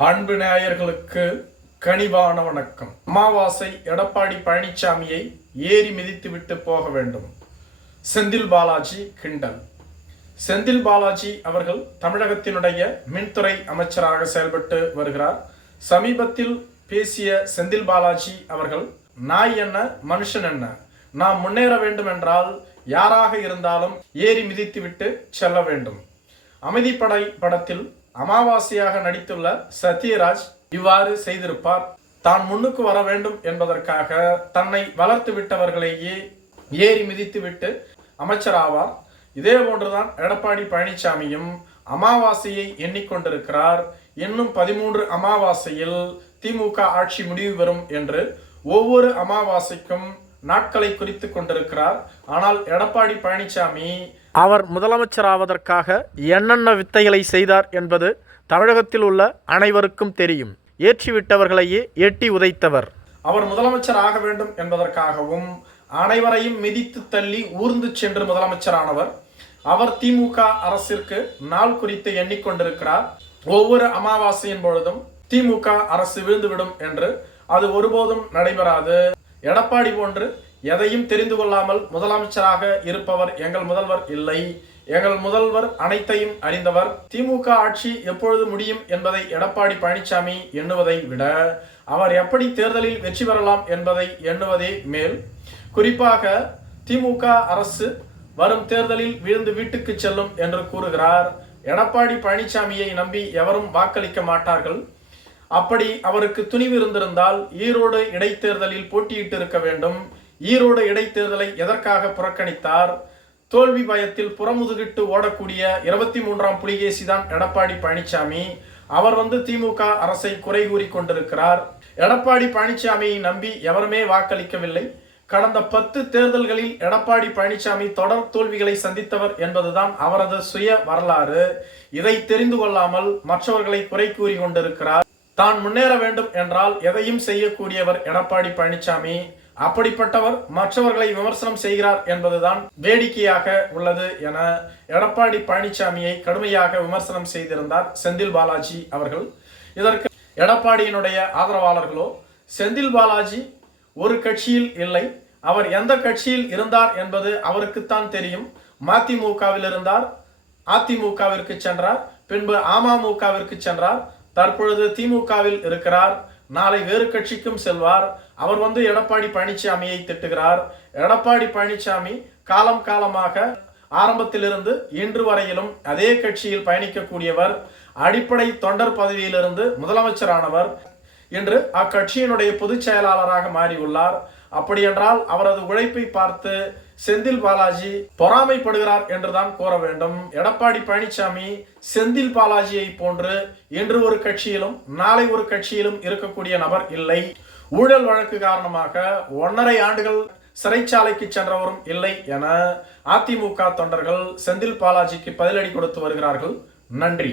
அன்பு நேயர்களுக்கு கனிவான வணக்கம். அமாவாசை எடப்பாடி பழனிசாமியை ஏறி மிதித்துவிட்டு போக வேண்டும். செந்தில் பாலாஜி கிண்டல். செந்தில் பாலாஜி அவர்கள் தமிழகத்தினுடைய மின்துறை அமைச்சராக செயல்பட்டு வருகிறார். சமீபத்தில் பேசிய செந்தில் பாலாஜி அவர்கள் நாய் என்ன மனுஷன் என்ன? நாம் முன்னேற வேண்டும் என்றால் யாராக இருந்தாலும் ஏறி மிதித்துவிட்டு செல்ல வேண்டும். அமைதிப்படை படத்தில் அமாவாசையாக நடித்துள்ள சத்யராஜ் இவ்வாறு செய்திருப்பார். தான் முன்னுக்கு வர வேண்டும் என்பதற்காக தன்னை வளர்த்து விட்டவர்களையே ஏறி மிதித்துவிட்டு அமைச்சராவார். இதே போன்றுதான் எடப்பாடி பழனிசாமியும் அமாவாசையை எண்ணிக்கொண்டிருக்கிறார். இன்னும் பதிமூன்று அமாவாசையில் திமுக ஆட்சி முடிவு பெறும் என்று ஒவ்வொரு அமாவாசைக்கும் நாட்களை குறித்து கொண்டிருக்கிறார். ஆனால் எடப்பாடி பழனிசாமி அவர் முதலமைச்சராவதற்காக என்னென்ன வித்தைகளை செய்தார் என்பது தமிழகத்தில் உள்ள அனைவருக்கும் தெரியும். ஏற்றிவிட்டவர்களையே எட்டி உதைத்தவர். அவர் முதலமைச்சர் ஆக வேண்டும் என்பதற்காகவும் அனைவரையும் மிதித்து தள்ளி ஊர்ந்து சென்று முதலமைச்சரானவர். அவர் திமுக அரசிற்கு நாள் குறித்து எண்ணிக்கொண்டிருக்கிறார். ஒவ்வொரு அமாவாசையின் பொழுதும் திமுக அரசு விழுந்துவிடும் என்று அது ஒருபோதும் நடைபெறாது. எடப்பாடி போன்று எதையும் தெரிந்து கொள்ளாமல் முதலமைச்சராக இருப்பவர் எங்கள் முதல்வர் இல்லை. எங்கள் முதல்வர் அனைத்தையும் அறிந்தவர். திமுக ஆட்சி எப்பொழுது முடியும் என்பதை எடப்பாடி பழனிசாமி எண்ணுவதை விட அவர் எப்படி தேர்தலில் வெற்றி பெறலாம் என்பதை எண்ணுவதே மேல். குறிப்பாக திமுக அரசு வரும் தேர்தலில் வீழ்ந்து வீட்டுக்கு செல்லும் என்று கூறுகிறார். எடப்பாடி பழனிசாமியை நம்பி எவரும் வாக்களிக்க மாட்டார்கள். அப்படி அவருக்கு துணிவு இருந்திருந்தால் ஈரோடு இடைத்தேர்தலில் போட்டியிட்டு இருக்க வேண்டும். ஈரோடு இடைத்தேர்தலை எதற்காக புறக்கணித்தார்? தோல்வி பயத்தில் புறமுதுகிட்டு ஓடக்கூடிய இருபத்தி மூன்றாம் புலிகேசி தான் எடப்பாடி பழனிசாமி அவர் வந்து திமுக அரசை குறை கூறி கொண்டிருக்கிறார். எடப்பாடி பழனிசாமியை நம்பி எவருமே வாக்களிக்கவில்லை. கடந்த பத்து தேர்தல்களில் எடப்பாடி பழனிசாமி தொடர் தோல்விகளை சந்தித்தவர் என்பதுதான் அவரது சுய வரலாறு. இதை தெரிந்து கொள்ளாமல் மற்றவர்களை குறை கூறி கொண்டிருக்கிறார். தான் முன்னேற வேண்டும் என்றால் எதையும் செய்யக்கூடியவர் எடப்பாடி பழனிசாமி அப்படிப்பட்டவர் மற்றவர்களை விமர்சனம் செய்கிறார் என்பதுதான் வேடிக்கையாக உள்ளது என எடப்பாடி பழனிசாமியை கடுமையாக விமர்சனம் செய்திருந்தார் செந்தில் பாலாஜி அவர்கள். இதற்கு எடப்பாடியினுடைய ஆதரவாளர்களோ செந்தில் பாலாஜி ஒரு கட்சியில் இல்லை. அவர் எந்த கட்சியில் இருந்தார் என்பது அவருக்குத்தான் தெரியும். மதிமுகவில் இருந்தார் அதிமுகவிற்கு சென்றார். பின்பு அமமுகவிற்கு சென்றார். தற்பொழுது திமுகவில் இருக்கிறார். நாளை வேறு கட்சிக்கும் செல்வார். அவர் வந்து எடப்பாடி பழனிசாமியை திட்டுகிறார். எடப்பாடி பழனிசாமி காலம் காலமாக ஆரம்பத்திலிருந்து இன்று வரையிலும் அதே கட்சியில் பயணிக்கக்கூடியவர் அடிப்படை தொண்டர் பதவியிலிருந்து முதலமைச்சரானவர். இன்று அக்கட்சியினுடைய பொதுச் செயலாளராக மாறியுள்ளார். அப்படியென்றால் அவரது உழைப்பை பார்த்து செந்தில் பாலாஜி பொறாமைப்படுகிறார் என்றுதான் கூற வேண்டும். எடப்பாடி பழனிசாமி செந்தில் பாலாஜியை போன்று இன்று ஒரு கட்சியிலும் நாளை ஒரு கட்சியிலும் இருக்கக்கூடிய நபர் இல்லை. ஊழல் வழக்கு காரணமாக ஒன்றரை ஆண்டுகள் சிறைச்சாலைக்கு சென்றவரும் இல்லை என அதிமுக தொண்டர்கள் செந்தில் பாலாஜிக்கு பதிலடி கொடுத்து வருகிறார்கள். நன்றி.